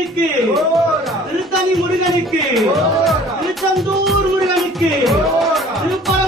முருகனுக்கு. திருத்தணி முருகனுக்கு. திருச்செந்தூர் முருகனுக்கு. திருப்பரங்குன்றம்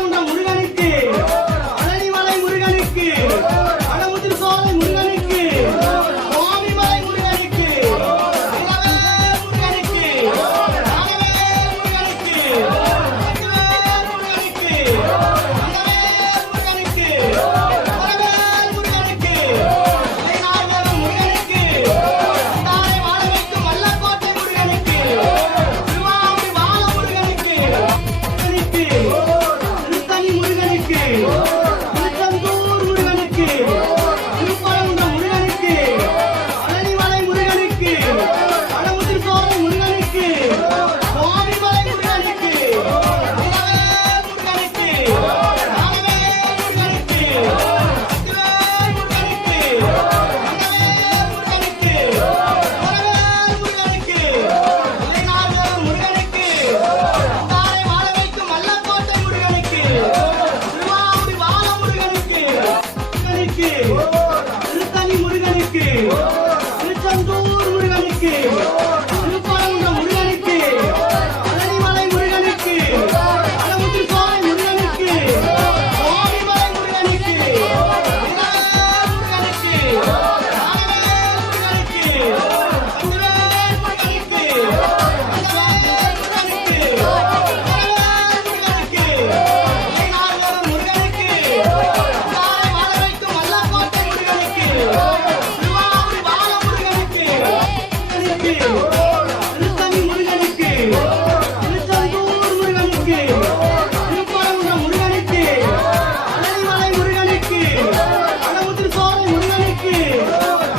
முருகனுக்கு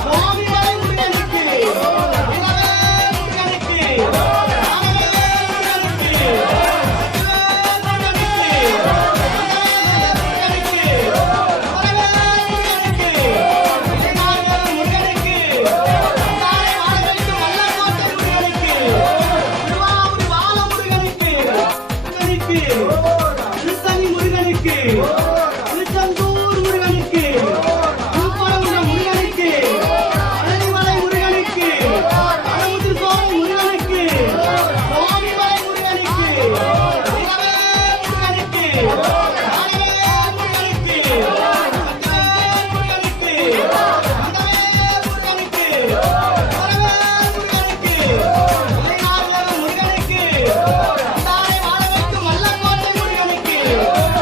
சுவாமியாய் முருகனுக்கு முருகனுக்கு you.